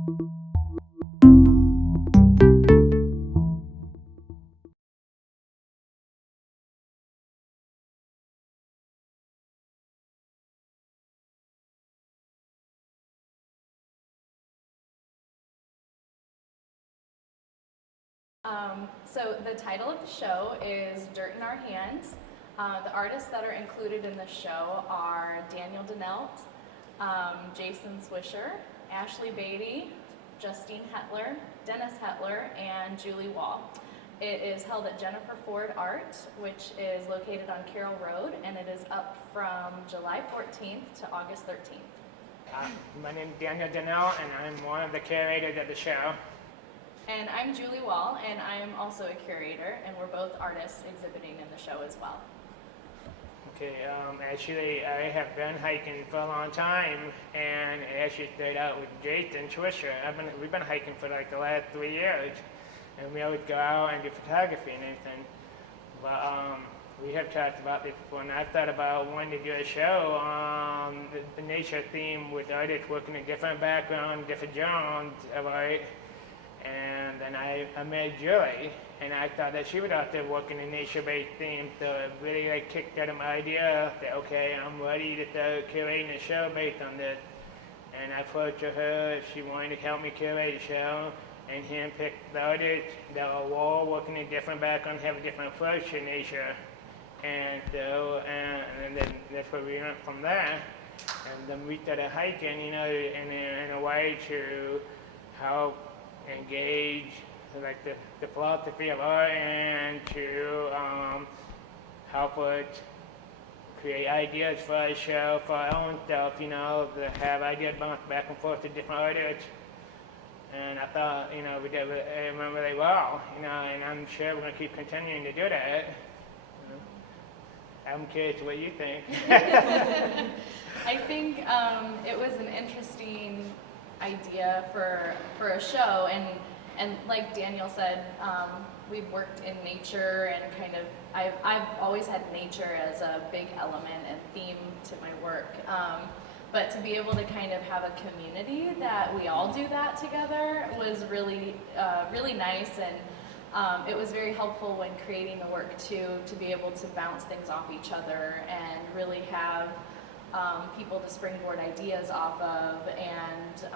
So the title of the show is Dirt in Our Hands. The artists that are included in the show are Jana Danell, Jason Swisher, Ashley Beatty, Justine Hetler, Dennis Hetler, and Julie Wall. It is held at Jennifer Ford Art, which is located on Carroll Road, and it is up from July 14th to August 13th. My name is Jana Danell, and I'm one of the curators of the show. And I'm Julie Wall, and I'm also a curator, and we're both artists exhibiting in the show as well. Okay, actually, I have been hiking for a long time, and I actually started out with Jason Swisher. We've been hiking for like the last 3 years, and we always go out and do photography and everything. But we have talked about this before, and I've thought about wanting to do a show on the nature theme with artists working in different backgrounds, different genres of art. And then I met Julie, and I thought that she was out there working in nature-based themes, so it really like kicked out of my idea that, okay, I'm ready to start curating a show based on this. And I approached her if she wanted to help me curate a show, and handpick the artists that are all working in different backgrounds, have a different approach to nature. And so, and then that's where we went from there. And then we started hiking, you know, in a way to help engage like the philosophy of art, and to help us create ideas for our show, for our own stuff, you know, to have ideas bounce back and forth to different artists. And I thought, you know, we did it went really well, you know, and I'm sure we're going to keep continuing to do that. I'm curious what you think. I think it was an interesting idea for a show, and like Daniel said, we've worked in nature, and kind of I've always had nature as a big element and theme to my work, but to be able to kind of have a community that we all do that together was really really nice, and it was very helpful when creating the work too, to be able to bounce things off each other and really have people to springboard ideas off of, and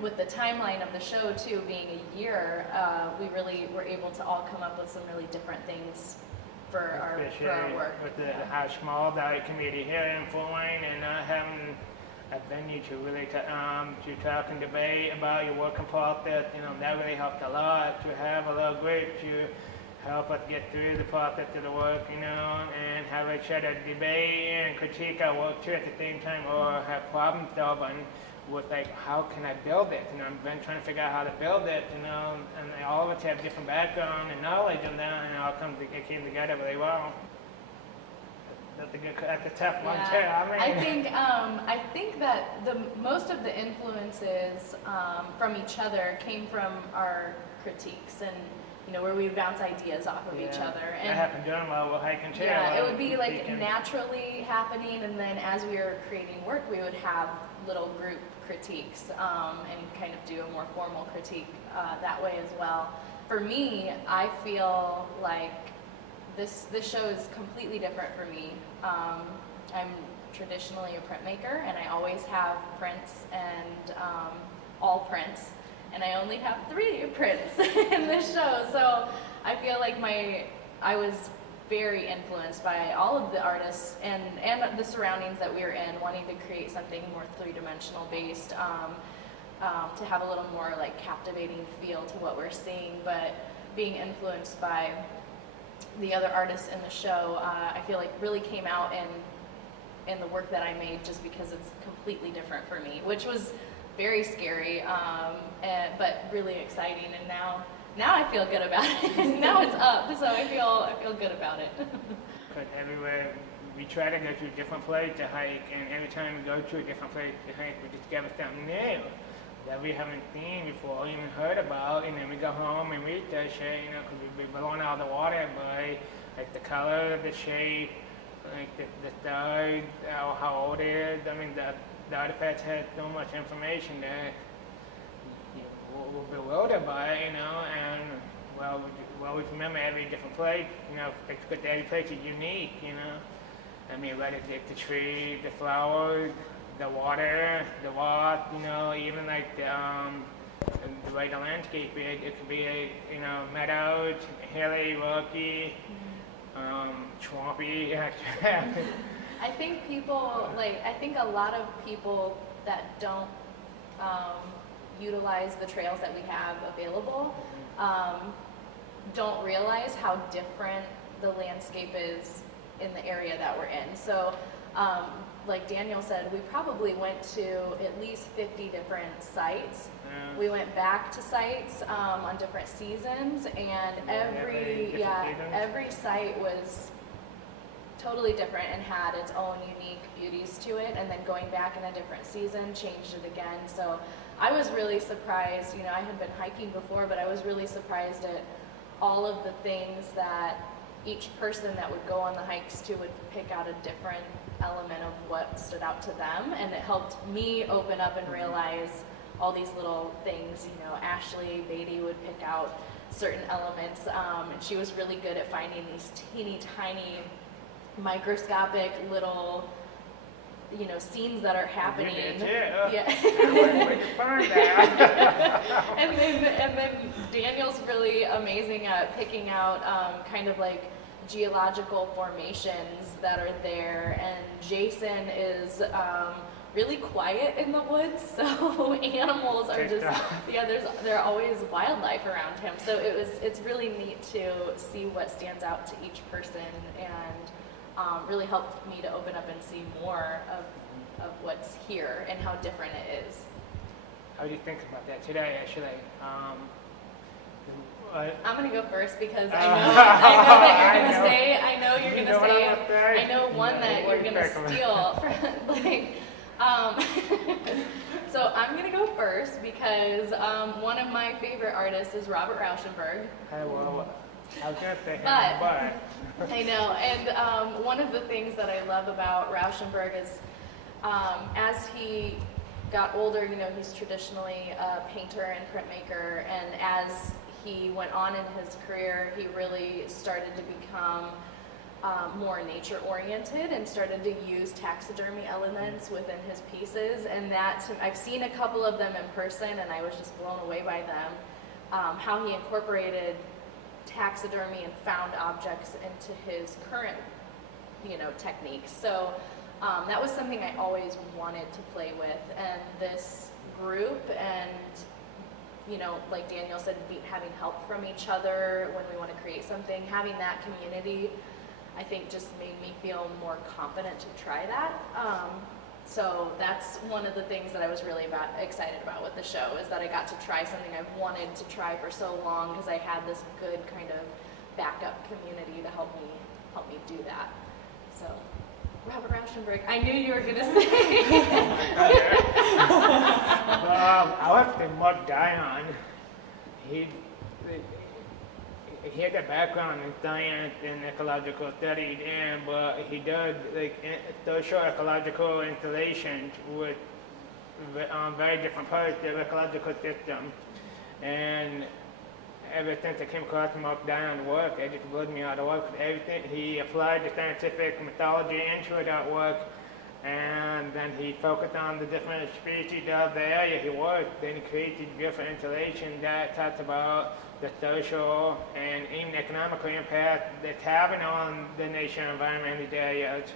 with the timeline of the show too being a year, we really were able to all come up with some really different things for our work. With how small the art community here in Fort Wayne, and not having a venue to really to talk and debate about your work and process, you know, that really helped a lot, to have a little group to help us get through the process of the work, you know, and have each other debate and critique our work too at the same time, or have problem solving with like, how can I build it? You know, I've been trying to figure out how to build it, you know, and all of us have different background and knowledge on that, and it came together really well. That's a tough one too. I think that most of the influences from each other came from our critiques, and you know, where we bounce ideas off of each other. And that happened during while we're hiking too. Yeah, it would be like naturally happening, and then as we were creating work, we would have little group critiques and kind of do a more formal critique that way as well. For me, I feel like this show is completely different for me. I'm traditionally a printmaker, and I always have prints and all prints. And I only have 3 prints in this show, so I feel like I was very influenced by all of the artists and the surroundings that we were in, wanting to create something more 3-dimensional based, to have a little more like captivating feel to what we're seeing, but being influenced by the other artists in the show, I feel like really came out in the work that I made, just because it's completely different for me, which was very scary, but really exciting. And now I feel good about it. Now it's up, so I feel good about it. Because everywhere we try to go to a different place to hike, and every time we go to a different place to hike, we discover something new that we haven't seen before, even heard about, and then we go home and research it, you know, because we've been blown out of the water by like the color, the shape, like the size, how old it is. I mean, the artifacts had so much information that always remember every different place, you know, because every place is unique, you know. I mean, whether it's the tree, the flowers, the water, the walk, you know, even like the way the landscape is. It could be, you know, meadows, hilly, rocky, swampy. I think I think a lot of people that don't utilize the trails that we have available don't realize how different the landscape is in the area that we're in. So, like Daniel said, we probably went to at least 50 different sites. Yeah. We went back to sites on different seasons, and every site was totally different and had its own unique beauties to it. And then going back in a different season changed it again. So I was really surprised. You know, I had been hiking before, but I was really surprised at all of the things that each person that would go on the hikes to would pick out a different element of what stood out to them, and it helped me open up and realize all these little things. You know, Ashley Beatty would pick out certain elements, and she was really good at finding these teeny tiny microscopic little, you know, scenes that are happening. You did too. Yeah. Where'd you find that? and then Daniel's really amazing at picking out kind of like geological formations that are there, and Jason is really quiet in the woods, so animals are just there are always wildlife around him. So it's really neat to see what stands out to each person, and really helped me to open up and see more of what's here and how different it is. How do you think about that today, actually? I'm gonna go first because I know one that you're gonna steal. So I'm gonna go first because one of my favorite artists is Robert Rauschenberg. I was gonna say him, but I know, and one of the things that I love about Rauschenberg is as he got older, you know, he's traditionally a painter and printmaker, and as he went on in his career, he really started to become more nature-oriented and started to use taxidermy elements within his pieces. And I've seen a couple of them in person, and I was just blown away by them. How he incorporated taxidermy and found objects into his current, you know, techniques. So that was something I always wanted to play with, and this group and, you know, like Daniel said, having help from each other when we want to create something, having that community, I think just made me feel more confident to try that. So that's one of the things that I was really excited about with the show, is that I got to try something I've wanted to try for so long, because I had this good kind of backup community to help me do that. So Robert Rauschenberg, I knew you were going to say. I was the Mark Dion. He had a background in science and ecological studies, but he does like social ecological installations with very different parts of the ecological system. And ever since I came across Mark Dion's work, it just blew me out of work. Everything he applied the scientific methodology into that work, and then he focused on the different species of the area he worked. Then he created different installations that talked about the social and even economical impact that's having on the nature environment in these areas.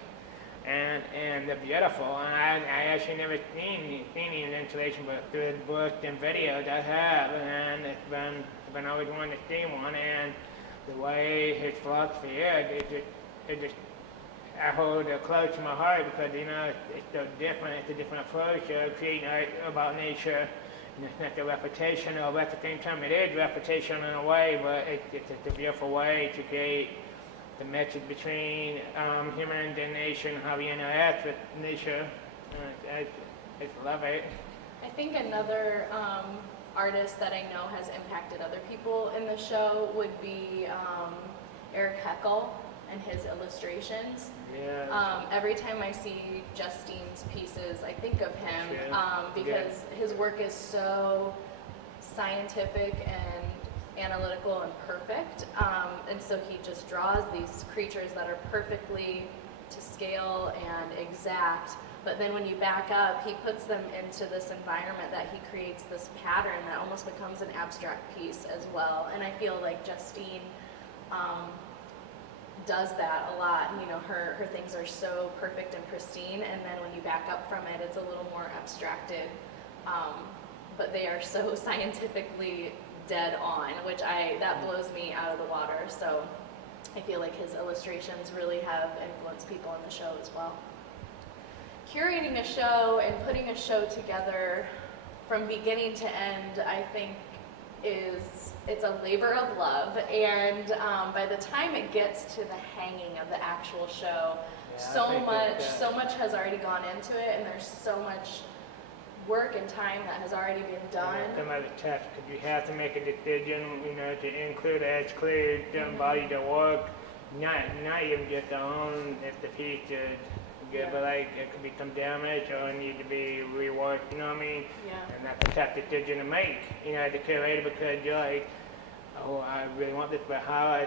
And they're beautiful. And I actually never seen these installations, but through the books and videos I have, and it's been always wanting to see one. And the way his philosophy is, it just I hold it close to my heart, because, you know, it's so different. It's a different approach to creating art about nature. And it's not the reputational, but at the same time it is reputational in a way, but it's a beautiful way to create the message between humans and nature and how we interact with nature. I love it. I think another artist that I know has impacted other people in the show would be Eric Heckel and his illustrations. Yeah. Every time I see Justine's pieces, I think of him because his work is so scientific and analytical and perfect, and so he just draws these creatures that are perfectly to scale and exact. But then when you back up, he puts them into this environment that he creates this pattern that almost becomes an abstract piece as well. And I feel like Justine does that a lot. You know, her things are so perfect and pristine, and then when you back up from it, it's a little more abstracted. But they are so scientifically dead on, which that blows me out of the water. So I feel like his illustrations really have influenced people in the show as well. Curating a show and putting a show together from beginning to end, I think it's a labor of love, and by the time it gets to the hanging of the actual show, so much has already gone into it, and there's so much work and time that has already been done. Some of the tough because you have to make a decision, you know, to include or exclude certain body to work, not even just own if the piece is good, but like it could be some damage or need to be reworked, you know what I mean? Yeah. And that's a tough decision to make, you know, as a curator, because you're like, oh, I really want this, but how,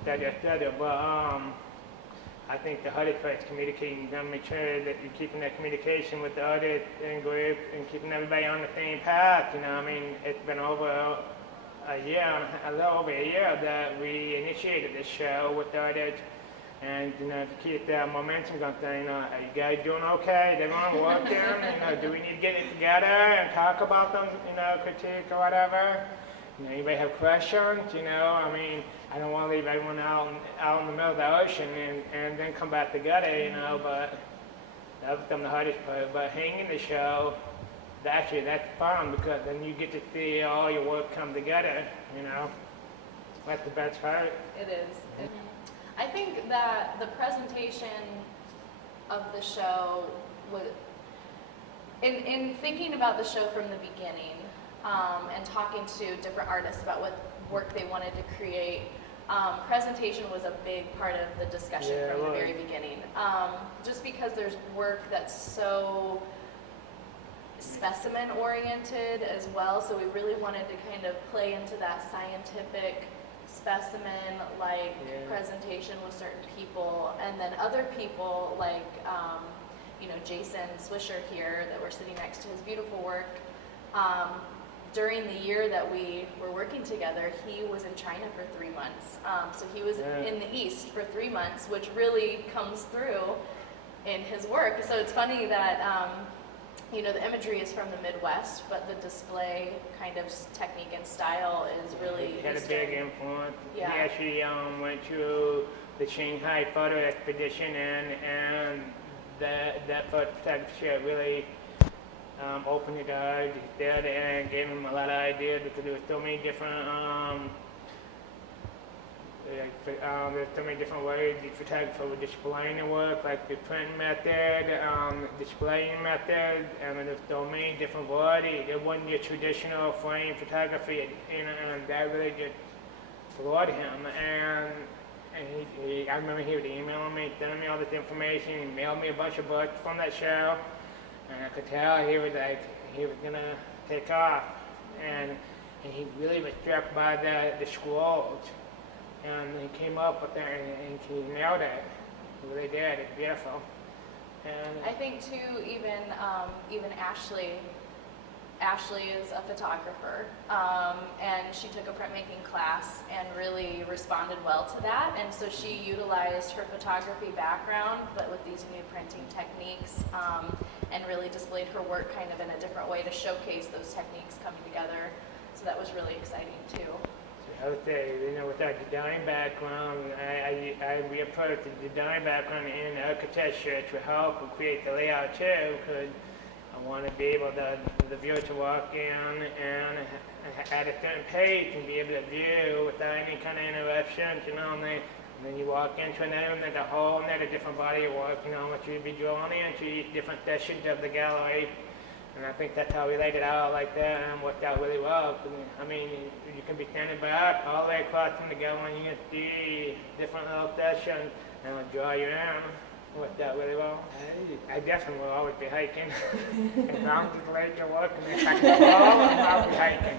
etc. But I think the hardest part is communicating, to make sure that you're keeping that communication with the artist and group and keeping everybody on the same path, you know what I mean? It's been over a little over a year that we initiated this show with the artist. And, you know, to keep that momentum going, you know, are you guys doing okay? Is everyone working? You know, do we need to get it together and talk about them, you know, critique or whatever? You know, anybody have questions? You know, I mean, I don't want to leave everyone out in the middle of the ocean and then come back together, you know, but that was the hardest part. But hanging the show, that's fun because then you get to see all your work come together, you know. That's the best part. It is. I think that the presentation of the show was, in thinking about the show from the beginning, and talking to different artists about what work they wanted to create, presentation was a big part of the discussion from the very beginning. Just because there's work that's so specimen oriented as well, so we really wanted to kind of play into that scientific specimen like presentation with certain people, and then other people like you know, Jason Swisher here that we're sitting next to, his beautiful work. During the year that we were working together, he was in China for 3 months. So he was in the East for 3 months, which really comes through in his work. So it's funny that you know, the imagery is from the Midwest, but the display kind of technique and style is really He had Eastern. a big influence. Yeah. He actually went to the Shanghai photo expedition, and that photography really opened his eyes there and gave him a lot of ideas because there were so many different there's so many different ways the photographer would displaying the work, like the print method, displaying method, and there's so many different varieties. It wasn't your traditional frame photography, and that really just floored him. And I remember he would email me, sending me all this information. He mailed me a bunch of books from that show, and I could tell he was gonna take off. And he really was struck by the scrolls. And he came up with that, and he nailed it. He really did. It's beautiful. And I think too, even Ashley is a photographer, and she took a printmaking class and really responded well to that. And so she utilized her photography background, but with these new printing techniques, and really displayed her work kind of in a different way to showcase those techniques coming together. So that was really exciting too. I would say, you know, with our design background, we approach the design background in architecture to help create the layout too, because I want to be able to, the viewer to walk in and at a certain pace and be able to view without any kind of interruptions, you know, and then you walk into an room, there's a whole another different body of work, you know, which you'd be drawn into each different sections of the gallery. And I think that's how we laid it out like that, and worked out really well. I mean, you can be standing back all the way across from the gallery, and you can see different little sections, and it'll draw you in. Worked out really well. I definitely will always be hiking. As long as it's late to work and it's like, I'm always hiking.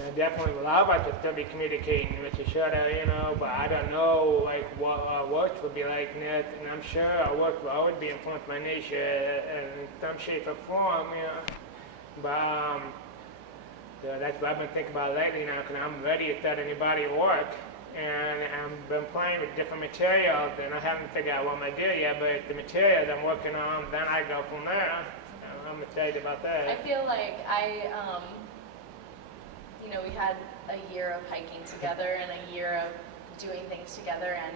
And definitely a lot of us will still be communicating with each other, you know, but I don't know like what our work will be like next, and I'm sure our work will always be influenced by nature in some shape or form, you know. But so that's what I've been thinking about lately now, because I'm ready to start any body work, and I've been playing with different materials, and I haven't figured out what I'm gonna do yet, but the materials I'm working on, then I go from there. I'm excited about that. I feel like you know, we had a year of hiking together and a year of doing things together, and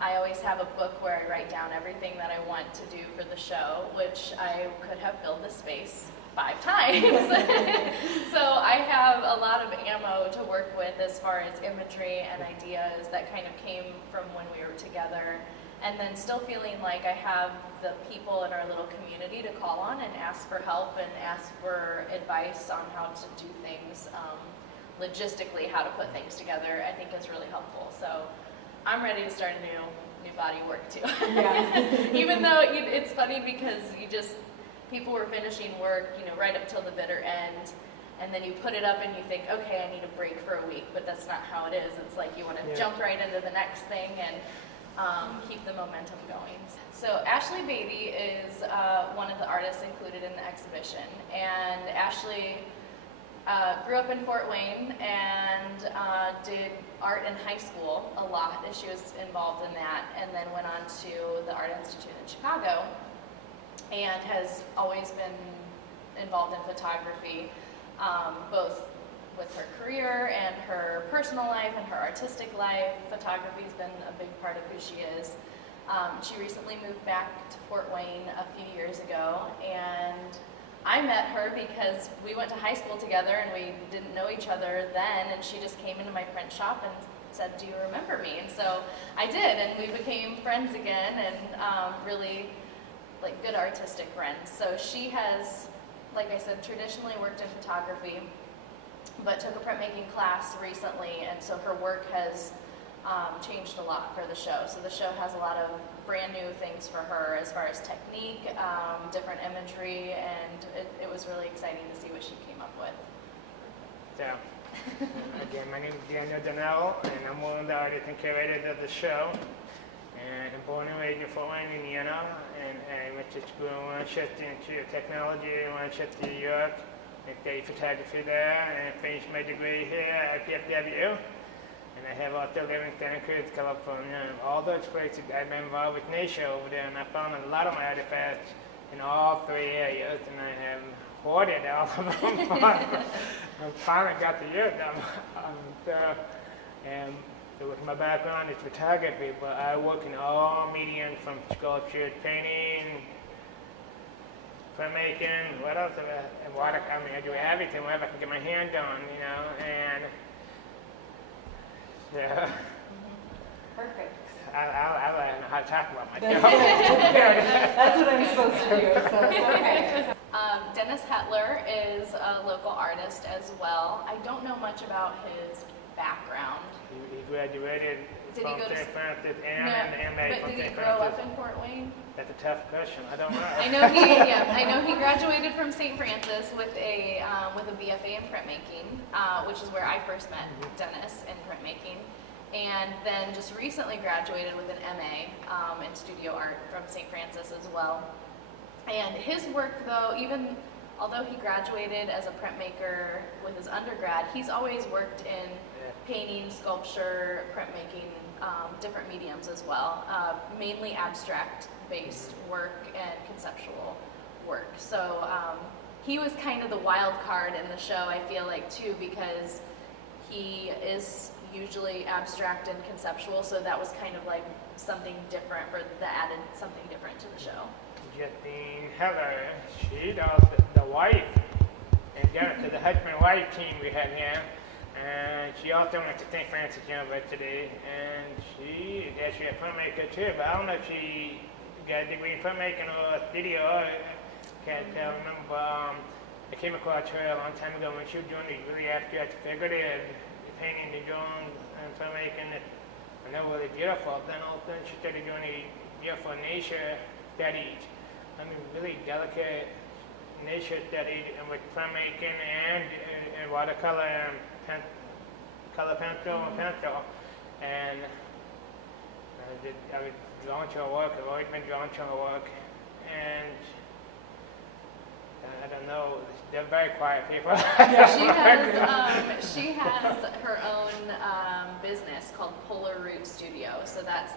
I always have a book where I write down everything that I want to do for the show, which I could have filled the space 5 times. So I have a lot of ammo to work with as far as imagery and ideas that kind of came from when we were together. And then still feeling like I have the people in our little community to call on and ask for help and ask for advice on how to do things, logistically, how to put things together, I think is really helpful. So I'm ready to start new body work too. Yeah. Even though it's funny because people were finishing work, you know, right up till the bitter end, and then you put it up and you think, okay, I need a break for a week, but that's not how it is. It's like you want to jump right into the next thing and keep the momentum going. So Ashley Beatty is one of the artists included in the exhibition, and Ashley grew up in Fort Wayne and did art in high school a lot, and she was involved in that, and then went on to the Art Institute in Chicago, and has always been involved in photography, both with her career and her personal life and her artistic life. Photography's been a big part of who she is. She recently moved back to Fort Wayne a few years ago, and I met her because we went to high school together and we didn't know each other then, and she just came into my print shop and said, "Do you remember me?" And so I did, and we became friends again, and really like good artistic friends. So she has, like I said, traditionally worked in photography, but took a printmaking class recently, and so her work has changed a lot for the show. So the show has a lot of brand new things for her as far as technique, different imagery, and it was really exciting to see what she came up with. So, again, my name is Jana Danell, and I'm one of the artists and curators of the show. And I'm born and raised in Fort Wayne, Indiana, and I went to school in Winchester Institute of Technology in Winchester, New York. I studied photography there, and I finished my degree here at PFW. And I have also lived in Santa Cruz, California, and all those places I've been involved with nature over there, and I found a lot of my artifacts in all 3 areas, and I have hoarded all of them. I finally got to use them. So with my background is photography, but I work in all mediums, from sculpture, painting, printmaking, what else? And water. I mean, I do everything, whatever I can get my hand on, you know, and yeah. Perfect. I don't know how to talk about myself. That's what I'm supposed to do, so it's okay. Dennis Hetler is a local artist as well. I don't know much about his background. He graduated from St. Francis and an MA from St. Francis. But did he grow up in Fort Wayne? That's a tough question. I don't know. I know he graduated from St. Francis with a BFA in printmaking, which is where I first met Dennis in printmaking, and then just recently graduated with an MA in studio art from St. Francis as well. And his work, though, even although he graduated as a printmaker with his undergrad, he's always worked in painting, sculpture, printmaking, different mediums as well, mainly abstract-based work and conceptual work. So he was kind of the wild card in the show, I feel like, too, because he is usually abstract and conceptual, so that was kind of like something different that added something different to the show. Justine Heller, she's also the wife, and to the husband-wife team we had here. And she also went to St. Francis University, and she is actually a printmaker too, but I don't know if she got a degree in printmaking or studio, I can't tell, remember. I came across her a long time ago when she was doing these really abstract figurative painting, the drawings, and printmaking, and they were really beautiful. Then all of a sudden she started doing these beautiful nature studies, I mean really delicate nature studies, and with printmaking and and watercolor and color pencil and pencil. And I was drawn to her work. I've always been drawn to her work. And I don't know, they're very quiet people. She has her own business called Polar Root Studio. So that's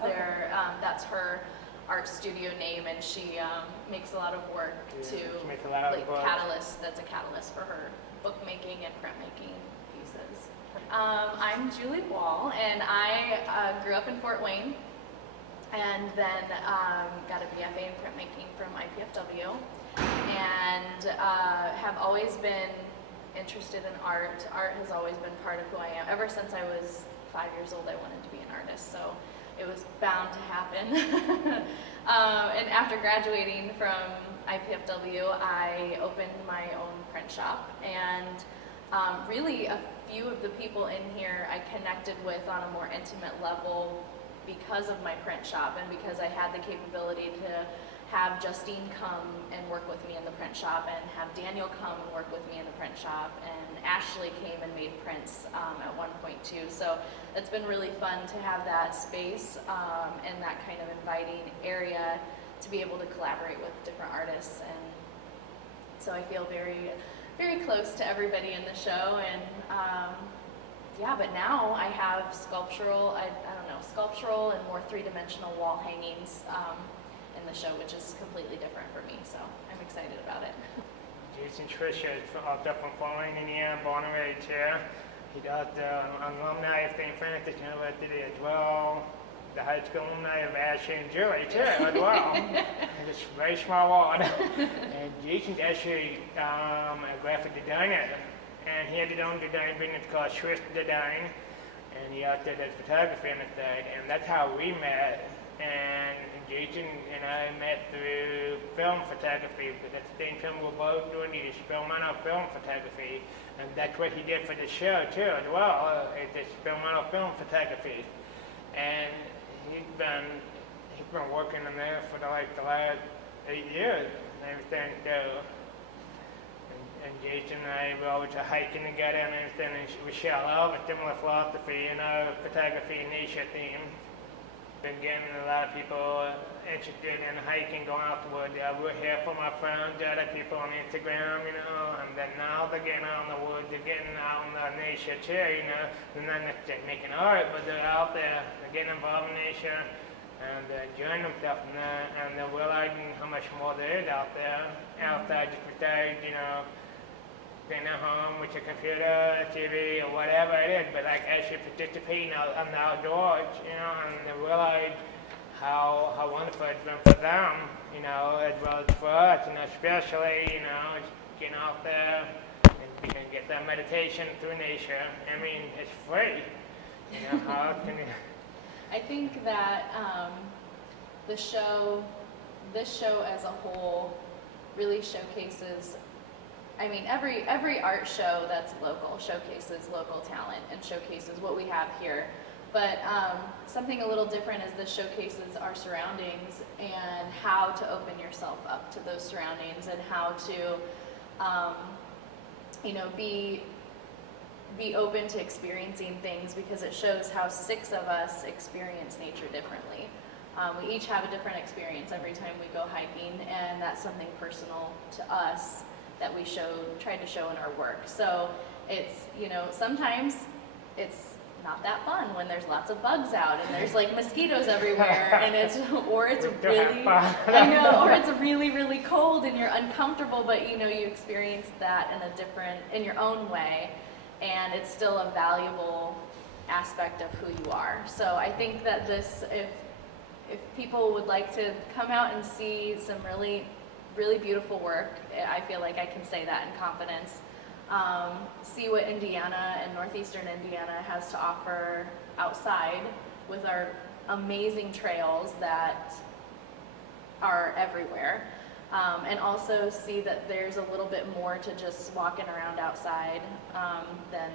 that's her art studio name, and she makes a lot of work She makes a lot of work. catalyst. That's a catalyst for her bookmaking and printmaking pieces. I'm Julie Wall, and I grew up in Fort Wayne, and then got a BFA in printmaking from IPFW, and have always been interested in art. Art has always been part of who I am. Ever since I was 5 years old, I wanted to be an artist, so it was bound to happen. And after graduating from IPFW, I opened my own print shop, and really a few of the people in here I connected with on a more intimate level because of my print shop, and because I had the capability to have Justine come and work with me in the print shop, and have Daniel come and work with me in the print shop, and Ashley came and made prints at one point too. So it's been really fun to have that space and that kind of inviting area to be able to collaborate with different artists. And so I feel very, very close to everybody in the show. And yeah, but now I have sculptural and more three-dimensional wall hangings in the show, which is completely different for me, so I'm excited about it. Jason Trisha is up from Fort Wayne, Indiana, born and raised here. He does alumni of St. Francis University as well. The high school alumni of Ashley and Julie too as well. It's a very small world. And Jason's actually a graphic designer, and he had his own design business called Swiss Design, and he also does photography on the side, and that's how we met. And Jason and I met through film photography, but at the same time we're both doing the experimental film photography, and that's what he did for the show too as well, it's experimental film photography. And he's been working on there for the last 8 years and everything, so. And Jason and I were always hiking together and everything, and we share a lot of a similar philosophy in our photography and nature theme. Been getting a lot of people interested in hiking, going out the woods. We're here from our friends, other people on Instagram, and then now they're getting out in the woods, they're getting out in the nature too, They're not necessarily making art, but they're out there, they're getting involved in nature, and enjoying themselves in that, and they're realizing how much more there is out there, outside just besides, being at home with your computer, TV, or whatever it is, but like actually participating on the outdoors, and they realize how wonderful it's been for them, as well as for us, especially, just getting out there and you can get that meditation through nature. I mean, it's free. How else can you? I think that this show as a whole really showcases. I mean, every art show that's local showcases local talent and showcases what we have here. But something a little different is this showcases our surroundings and how to open yourself up to those surroundings, and how to, be open to experiencing things, because it shows how 6 of us experience nature differently. We each have a different experience every time we go hiking, and that's something personal to us that we tried to show in our work. So it's, sometimes it's not that fun when there's lots of bugs out and there's like mosquitoes everywhere, and it's really, really cold and you're uncomfortable, but you experience that in your own way, and it's still a valuable aspect of who you are. So I think that if people would like to come out and see some really beautiful work, I feel like I can say that in confidence. See what Indiana and northeastern Indiana has to offer outside with our amazing trails that are everywhere. And also see that there's a little bit more to just walking around outside than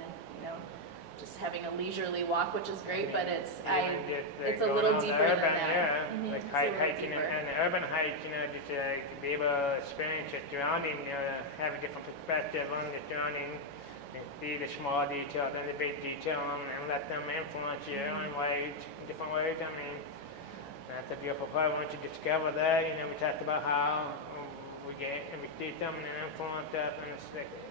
just having a leisurely walk, which is great, but it's a little deeper than that. Yeah, Mm-hmm. like hiking an urban hike, just to be able to experience your surrounding, have a different perspective on the surrounding, see the small detail than the big detail, and let them influence you in ways, different ways. I mean, that's a beautiful part. Once you discover that, we talked about how we see something and influence us, and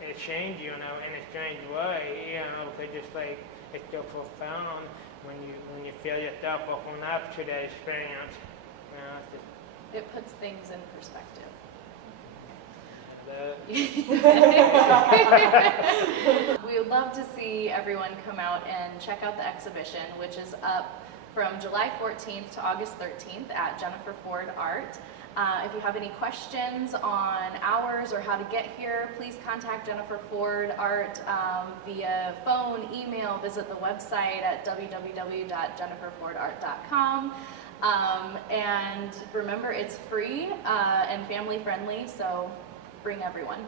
it changes you, in a strange way, because just like it's so profound when you feel yourself open up to that experience. It's just, It puts things in perspective. We would love to see everyone come out and check out the exhibition, which is up from July 14th to August 13th at Jennifer Ford Art. If you have any questions on hours or how to get here, please contact Jennifer Ford Art via phone, email, visit the website at www.jenniferfordart.com. And remember, it's free and family friendly, so bring everyone.